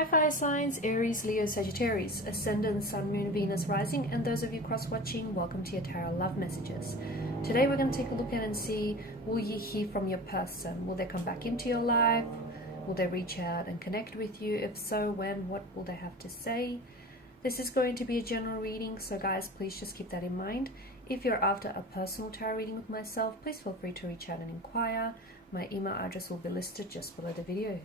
Hi fire signs, Aries, Leo, Sagittarius, Ascendant, Sun, Moon, Venus, Rising, and those of you cross-watching, welcome to your Tarot Love Messages. Today we're going to take a look at and see, will you hear from your person? Will they come back into your life? Will they reach out and connect with you? If so, when? What will they have to say? This is going to be a general reading, so guys, please just keep that in mind. If you're after a personal tarot reading with myself, please feel free to reach out and inquire. My email address will be listed just below the video.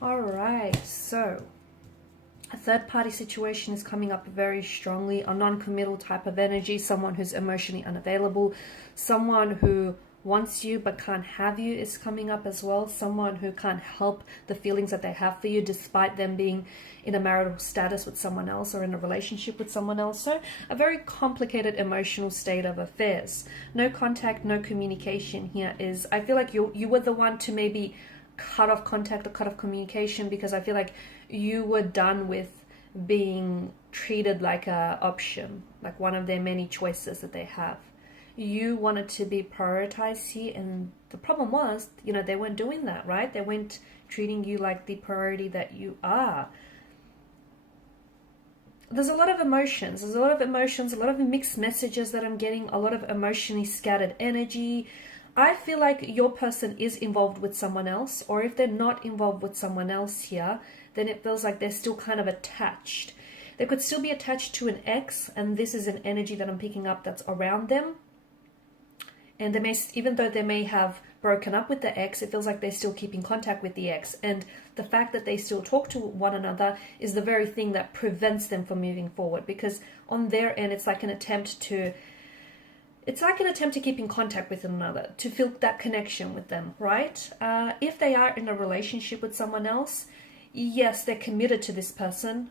Alright, so a third-party situation is coming up very strongly, a non-committal type of energy, someone who's emotionally unavailable, someone who wants you but can't have you is coming up as well, someone who can't help the feelings that they have for you despite them being in a marital status with someone else or in a relationship with someone else. So a very complicated emotional state of affairs. No contact, no communication here is, I feel like you were the one to maybe cut off contact or cut off communication, because I feel like you were done with being treated like a option, like one of their many choices that they have. You wanted to be prioritized here, and the problem was, they weren't doing that, right? They weren't treating you like the priority that you are. There's a lot of emotions, a lot of mixed messages that I'm getting, a lot of emotionally scattered energy. I feel like your person is involved with someone else, or if they're not involved with someone else here, then it feels like they're still kind of attached. They could still be attached to an ex, and this is an energy that I'm picking up that's around them. And they may, even though they may have broken up with the ex, it feels like they're still keeping contact with the ex. And the fact that they still talk to one another is the very thing that prevents them from moving forward, because on their end, it's like an attempt to keep in contact with one another, to feel that connection with them, right? If they are in a relationship with someone else, yes, they're committed to this person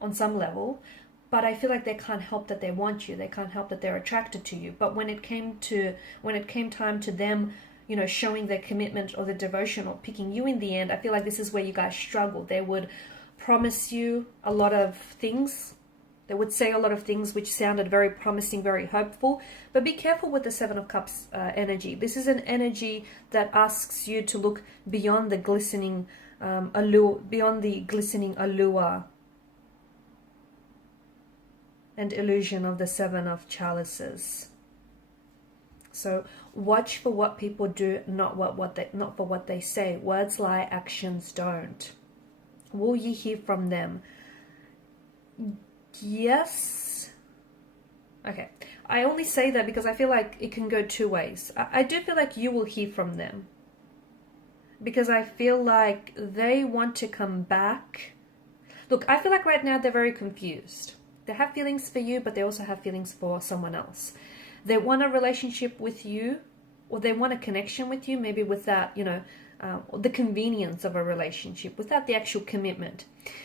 on some level, but I feel like they can't help that they want you. They can't help that they're attracted to you. But when it came time to them, showing their commitment or their devotion or picking you in the end, I feel like this is where you guys struggle. They would promise you a lot of things. They would say a lot of things which sounded very promising, very hopeful, but be careful with the Seven of Cups energy. This is an energy that asks you to look beyond the glistening allure, and illusion of the Seven of Chalices. So watch for what people do, not for what they say. Words lie, actions don't. Will you hear from them? Yes. Okay. I only say that because I feel like it can go two ways. I do feel like you will hear from them, because I feel like they want to come back. Look, I feel like right now they're very confused. They have feelings for you, but they also have feelings for someone else. They want a relationship with you, or they want a connection with you, maybe without, the convenience of a relationship, without the actual commitment.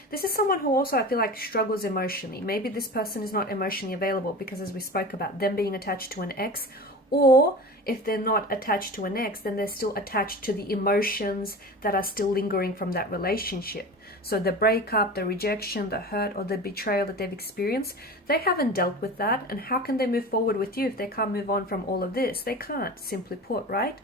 This is someone who also, I feel like, struggles emotionally. Maybe this person is not emotionally available because, as we spoke about, them being attached to an ex, or if they're not attached to an ex, then they're still attached to the emotions that are still lingering from that relationship. So the breakup, the rejection, the hurt, or the betrayal that they've experienced, they haven't dealt with that. And how can they move forward with you if they can't move on from all of this? They can't, simply put, right?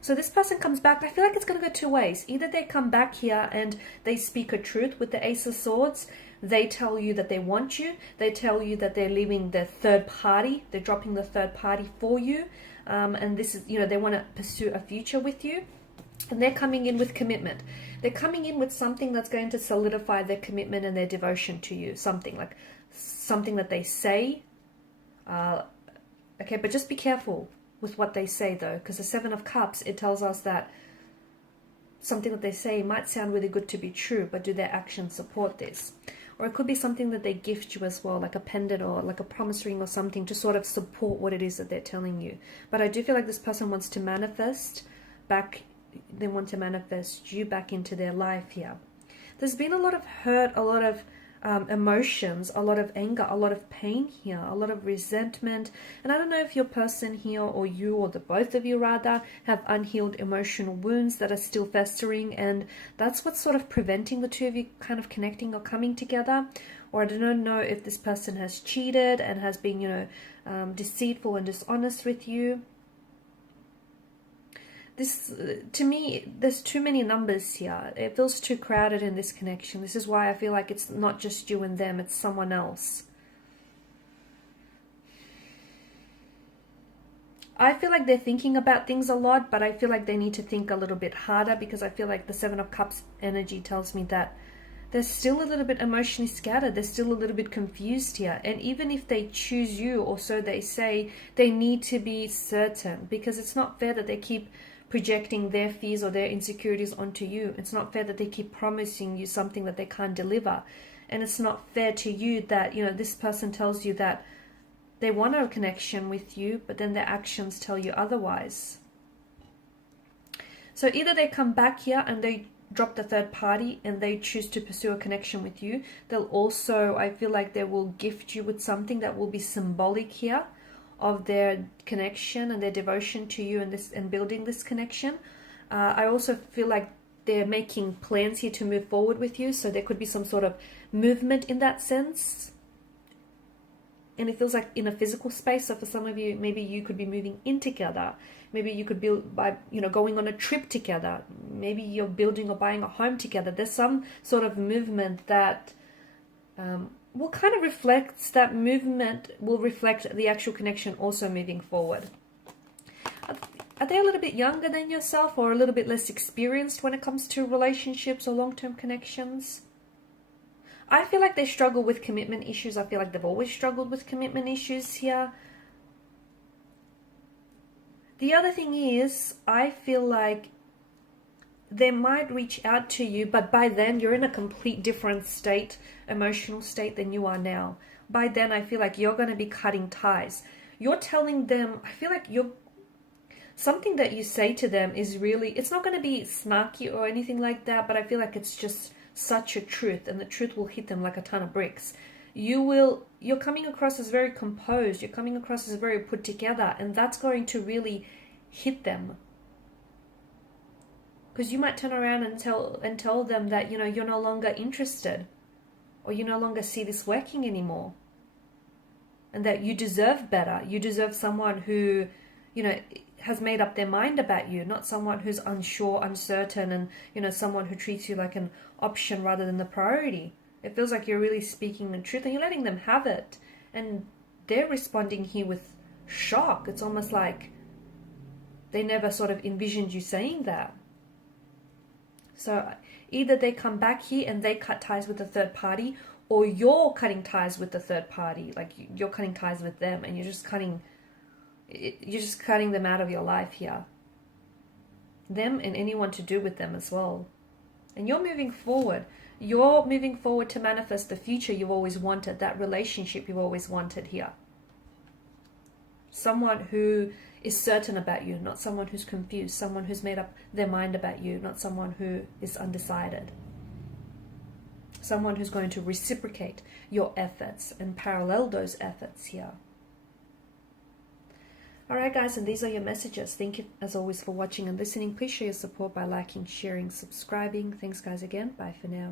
So this person comes back. I feel like it's going to go two ways. Either they come back here and they speak a truth with the Ace of Swords. They tell you that they want you. They tell you that they're leaving the third party. They're dropping the third party for you. And this is, they want to pursue a future with you. And they're coming in with commitment. They're coming in with something that's going to solidify their commitment and their devotion to you. Something that they say. Okay, but just be careful with what they say, though, because the Seven of Cups, it tells us that something that they say might sound really good to be true, but do their actions support this? Or it could be something that they gift you as well, like a pendant or like a promise ring or something to sort of support what it is that they're telling you. But I do feel like this person wants to manifest back they want to manifest you back into their life here. There's been a lot of hurt, a lot of emotions, a lot of anger, a lot of pain here, a lot of resentment. And I don't know if your person here, or you, or the both of you rather, have unhealed emotional wounds that are still festering, and that's what's sort of preventing the two of you kind of connecting or coming together. Or I don't know if this person has cheated and has been, you know, deceitful and dishonest with you. This, to me, there's too many numbers here. It feels too crowded in this connection. This is why I feel like it's not just you and them, it's someone else. I feel like they're thinking about things a lot, but I feel like they need to think a little bit harder, because I feel like the Seven of Cups energy tells me that they're still a little bit emotionally scattered. They're still a little bit confused here. And even if they choose you, or so they say, they need to be certain, because it's not fair that they keep projecting their fears or their insecurities onto you. It's not fair that they keep promising you something that they can't deliver. And it's not fair to you that, you know, this person tells you that they want a connection with you, but then their actions tell you otherwise. So either they come back here and they drop the third party and they choose to pursue a connection with you. They'll also, I feel like they will gift you with something that will be symbolic here of their connection and their devotion to you and building this connection. I also feel like they're making plans here to move forward with you, so there could be some sort of movement in that sense. And it feels like in a physical space. So for some of you, maybe you could be moving in together. Maybe you could build by, you know, going on a trip together. Maybe you're building or buying a home together. There's some sort of movement that will kind of reflect, that movement will reflect the actual connection also moving forward. Are they a little bit younger than yourself, or a little bit less experienced when it comes to relationships or long-term connections? I feel like they struggle with commitment issues. I feel like they've always struggled with commitment issues here. The other thing is, I feel like they might reach out to you, but by then you're in a complete different state, emotional state, than you are now. By then I feel like you're going to be cutting ties. You're telling them, I feel like something that you say to them is really, it's not going to be snarky or anything like that, but I feel like it's just such a truth, and the truth will hit them like a ton of bricks. You're coming across as very composed, you're coming across as very put together, and that's going to really hit them. Because you might turn around and tell them that, you know, you're no longer interested, or you no longer see this working anymore, and that you deserve better. You deserve someone who, you know, has made up their mind about you, not someone who's unsure, uncertain, and, you know, someone who treats you like an option rather than the priority. It feels like you're really speaking the truth and you're letting them have it, and they're responding here with shock. It's almost like they never sort of envisioned you saying that. So either they come back here and they cut ties with the third party, or you're cutting ties with the third party. Like you're cutting ties with them, and you're just cutting them out of your life here. Them and anyone to do with them as well. And you're moving forward. You're moving forward to manifest the future you've always wanted, that relationship you've always wanted here. Someone who is certain about you, not someone who's confused, someone who's made up their mind about you, not someone who is undecided. Someone who's going to reciprocate your efforts and parallel those efforts here. Alright guys, and these are your messages. Thank you as always for watching and listening. Please show your support by liking, sharing, subscribing. Thanks guys again. Bye for now.